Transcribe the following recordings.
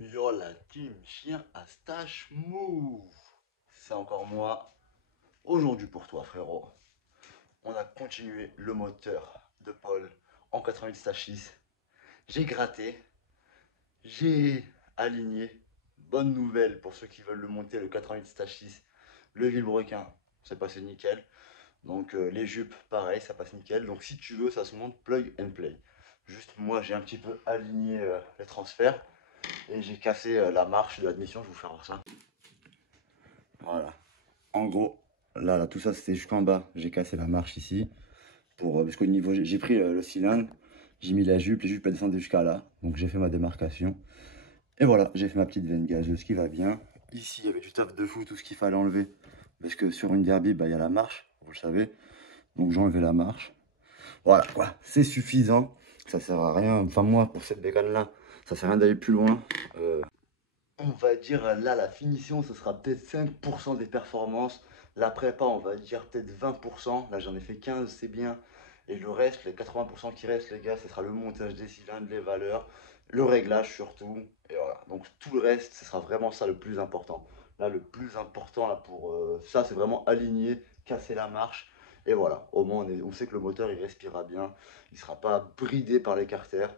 Yo la team chien à stache move. C'est encore moi. Aujourd'hui pour toi frérot. On a continué le moteur de Paul en 88 stache 6. J'ai gratté. J'ai aligné. Bonne nouvelle pour ceux qui veulent le monter le 88 stache 6. Le vilebrequin, c'est passé nickel. Donc les jupes, pareil, ça passe nickel. Donc si tu veux, ça se monte plug and play. Juste moi j'ai un petit peu aligné les transferts. Et j'ai cassé la marche de l'admission, je vais vous faire voir ça. Voilà. En gros, là, tout ça c'était jusqu'en bas. J'ai cassé la marche ici. Parce qu'au niveau, j'ai pris le cylindre, j'ai mis la jupe, les jupes elles descendaient jusqu'à là. Donc j'ai fait ma démarcation. Et voilà, j'ai fait ma petite veine gazeuse qui va bien. Ici, il y avait du taf de fou, tout ce qu'il fallait enlever. Parce que sur une derby, bah, il y a la marche, vous le savez. Donc j'ai enlevé la marche. Voilà quoi, c'est suffisant. Ça sert à rien. Enfin moi, pour cette bécane là, ça sert à rien d'aller plus loin. On va dire là, la finition, ce sera peut-être 5% des performances. La prépa, on va dire peut-être 20%. Là, j'en ai fait 15, c'est bien. Et le reste, les 80% qui restent, les gars, ce sera le montage des cylindres, les valeurs, le réglage surtout. Et voilà. Donc tout le reste, ce sera vraiment ça le plus important. Là, le plus important là, pour ça, c'est vraiment aligner, casser la marche. Et voilà, au moins on sait que le moteur il respirera bien, il ne sera pas bridé par les carters.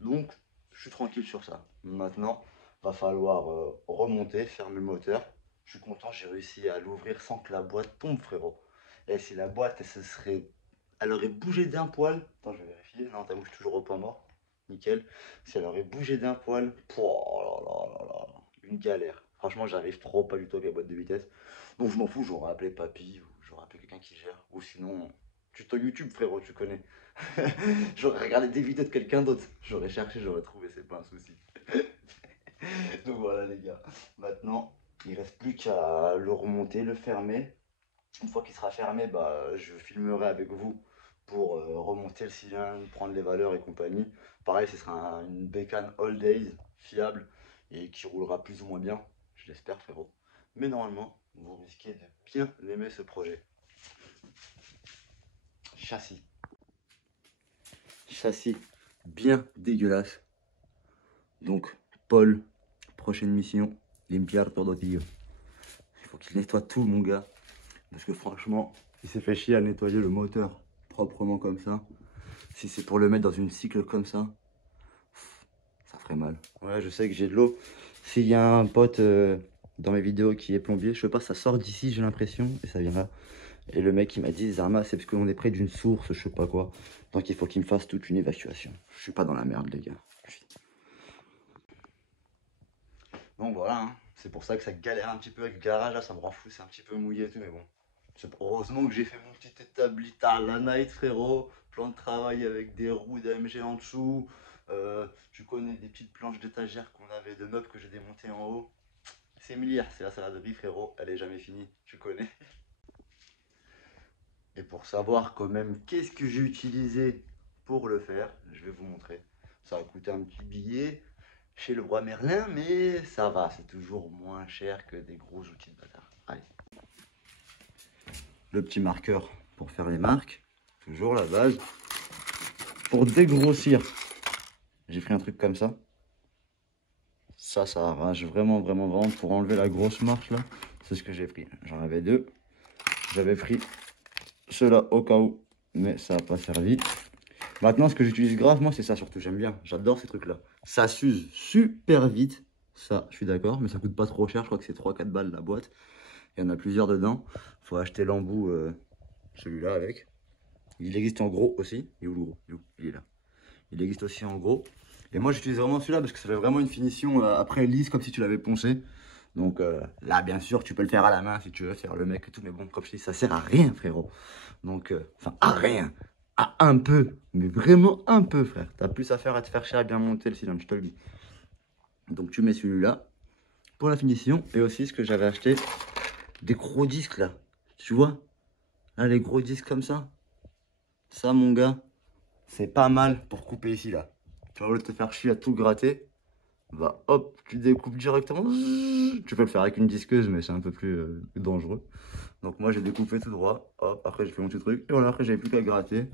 Donc, je suis tranquille sur ça. Maintenant, va falloir remonter, fermer le moteur. Je suis content, j'ai réussi à l'ouvrir sans que la boîte tombe, frérot. Et si la boîte, elle aurait bougé d'un poil. Attends, je vais vérifier. Non, t'as bouge toujours au point mort. Nickel. Si elle aurait bougé d'un poil, oh là là là là, une galère. Franchement, j'arrive trop pas du tout avec la boîte de vitesse. Donc je m'en fous, j'aurais appelé papy ou j'aurais appelé quelqu'un qui gère. Ou sinon, tuto YouTube, frérot, tu connais. J'aurais regardé des vidéos de quelqu'un d'autre. J'aurais cherché, j'aurais trouvé, c'est pas un souci. Donc voilà les gars. Maintenant, il reste plus qu'à le remonter, le fermer. Une fois qu'il sera fermé, bah, je filmerai avec vous pour remonter le cylindre, prendre les valeurs et compagnie. Pareil, ce sera une bécane all days, fiable et qui roulera plus ou moins bien. Je l'espère frérot. Mais normalement, vous risquez de bien aimer ce projet. Châssis. Châssis bien dégueulasse. Donc, Paul, prochaine mission, limpiar todo tío. Il faut qu'il nettoie tout, mon gars. Parce que franchement, il s'est fait chier à nettoyer le moteur proprement comme ça. Si c'est pour le mettre dans une cycle comme ça, ça ferait mal. Ouais, je sais que j'ai de l'eau. S'il y a un pote dans mes vidéos qui est plombier, je sais pas, ça sort d'ici, j'ai l'impression, et ça vient là. Et le mec, il m'a dit, Zarma, c'est parce qu'on est près d'une source, je sais pas quoi. Donc il faut qu'il me fasse toute une évacuation. Je suis pas dans la merde, les gars. Donc voilà, hein. C'est pour ça que ça galère un petit peu avec le garage, là, ça me rend fou, c'est un petit peu mouillé et tout, mais bon. Heureusement que j'ai fait mon petit établi à la night, frérot. Plan de travail avec des roues d'AMG en dessous. Tu connais des petites planches d'étagère qu'on avait de meubles que j'ai démontées en haut. C'est milliard, c'est la salade de riz, frérot. Elle est jamais finie, tu connais. Et pour savoir quand même qu'est-ce que j'ai utilisé pour le faire, je vais vous montrer. Ça a coûté un petit billet chez le roi Merlin, mais ça va, c'est toujours moins cher que des gros outils de bâtard. Allez. Le petit marqueur pour faire les marques, toujours la base. Pour dégrossir, j'ai pris un truc comme ça. Ça arrache vraiment, vraiment, vraiment. Pour enlever la grosse marche là, c'est ce que j'ai pris. J'en avais deux. J'avais pris ceux-là au cas où, mais ça n'a pas servi. Maintenant, ce que j'utilise grave, moi, c'est ça surtout. J'aime bien. J'adore ces trucs-là. Ça s'use super vite. Ça, je suis d'accord, mais ça coûte pas trop cher. Je crois que c'est 3-4 balles la boîte. Il y en a plusieurs dedans. Faut acheter l'embout, celui-là avec. Il existe en gros aussi. Il est où le gros? Il est là. Il existe aussi en gros. Et moi, j'utilise vraiment celui-là parce que ça fait vraiment une finition après lisse, comme si tu l'avais poncé. Donc là, bien sûr, tu peux le faire à la main si tu veux faire le mec et tout. Mais bon, comme je dis, ça sert à rien, frérot. Donc, enfin, à rien. À un peu. Mais vraiment un peu, frère. T'as plus à faire à te faire cher et bien monter le cylindre, je te le dis. Donc, tu mets celui-là pour la finition. Et aussi, ce que j'avais acheté, des gros disques là. Tu vois? Là, les gros disques comme ça. Ça, mon gars, c'est pas mal pour couper ici, là. Tu vas te faire chier à tout gratter. Bah hop, tu découpes directement. Tu peux le faire avec une disqueuse, mais c'est un peu plus dangereux. Donc moi j'ai découpé tout droit. Hop, après j'ai fait mon petit truc. Et voilà, après j'avais plus qu'à gratter.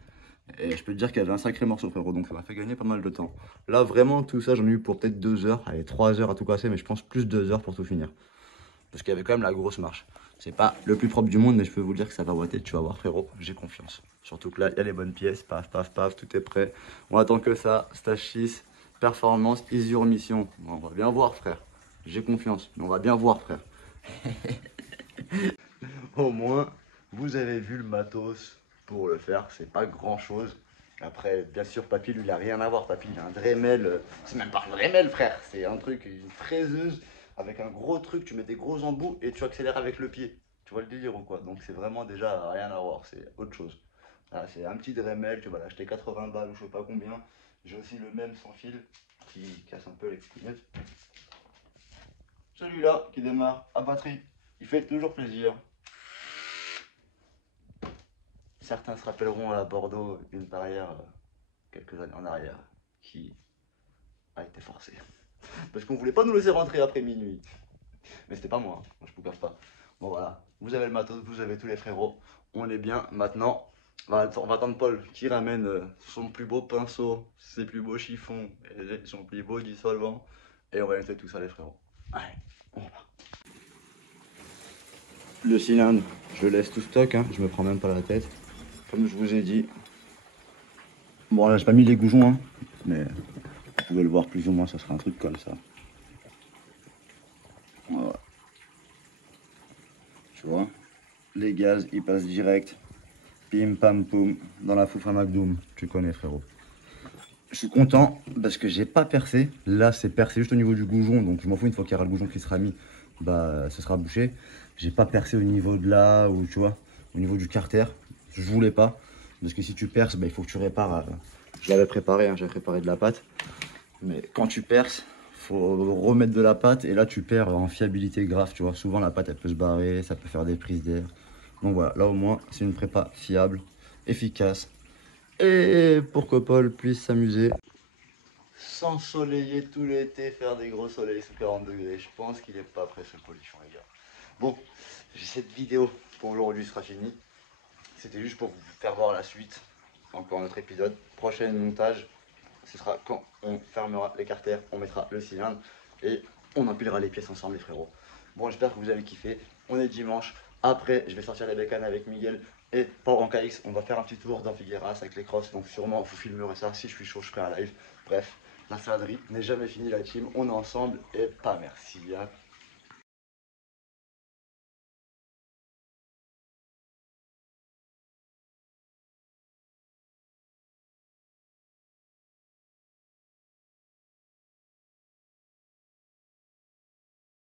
Et je peux te dire qu'il y avait un sacré morceau, frérot, donc ça m'a fait gagner pas mal de temps. Là, vraiment, tout ça, j'en ai eu pour peut-être 2 heures, allez, 3 heures à tout casser, mais je pense plus 2 heures pour tout finir. Parce qu'il y avait quand même la grosse marche. C'est pas le plus propre du monde, mais je peux vous dire que ça va boiter, tu vas voir, frérot, j'ai confiance. Surtout que là, il y a les bonnes pièces, paf, paf, paf, tout est prêt. On attend que ça, stage 6, performance, easy remission. Bon, on va bien voir, frère. J'ai confiance, mais on va bien voir, frère. Au moins, vous avez vu le matos pour le faire, c'est pas grand chose. Après, bien sûr, papy, lui, il a rien à voir. Papy, il a un Dremel, c'est même pas un Dremel, frère, c'est un truc, une fraiseuse avec un gros truc, tu mets des gros embouts et tu accélères avec le pied. Tu vois le délire ou quoi? Donc, c'est vraiment déjà rien à voir, c'est autre chose. Voilà, c'est un petit Dremel, tu vas l'acheter 80 balles ou je sais pas combien. J'ai aussi le même sans fil qui casse un peu les couilles. Celui-là qui démarre à batterie, il fait toujours plaisir. Certains se rappelleront à Bordeaux une barrière quelques années en arrière qui a été forcée. Parce qu'on voulait pas nous laisser rentrer après minuit. Mais c'était pas moi, hein. Moi je vous cache pas. Bon voilà, vous avez le matos, vous avez tous les frérots. On est bien maintenant. On va attendre Paul qui ramène son plus beau pinceau, ses plus beaux chiffons, et son plus beau dissolvant. Et on va mettre tout ça les frérots. Allez, on va. Le cylindre, je laisse tout stock, hein. Je me prends même pas la tête. Comme je vous ai dit. Bon là j'ai pas mis les goujons, hein, mais vous pouvez le voir plus ou moins, ça sera un truc comme ça. Voilà. Tu vois, les gaz ils passent direct, pim pam poum, dans la Foufa McDoom, tu connais frérot. Je suis content parce que j'ai pas percé, là c'est percé juste au niveau du goujon, donc je m'en fous, une fois qu'il y aura le goujon qui sera mis, bah ce sera bouché. J'ai pas percé au niveau de là, ou tu vois, au niveau du carter, je voulais pas, parce que si tu perces, bah, il faut que tu répares, je l'avais préparé, hein, j'avais préparé de la pâte, mais quand tu perces, faut remettre de la pâte et là tu perds en fiabilité grave, tu vois. Souvent la pâte elle peut se barrer, ça peut faire des prises d'air. Donc voilà, là au moins c'est une prépa fiable, efficace. Et pour que Paul puisse s'amuser. S'ensoleiller tout l'été, faire des gros soleils sous 40 degrés. Je pense qu'il n'est pas prêt ce polichon les gars. Bon, cette vidéo pour aujourd'hui sera finie. C'était juste pour vous faire voir la suite. Encore un autre épisode. Prochain montage, ce sera quand on fermera les carters, on mettra le cylindre et on empilera les pièces ensemble les frérots. Bon, j'espère que vous avez kiffé. On est dimanche. Après, je vais sortir les bécanes avec Miguel et Port en KX. On va faire un petit tour dans Figueras avec les crosses. Donc sûrement, vous filmerez ça. Si je suis chaud, je ferai un live. Bref, la saladerie n'est jamais finie la team. On est ensemble et pas merci. Hein.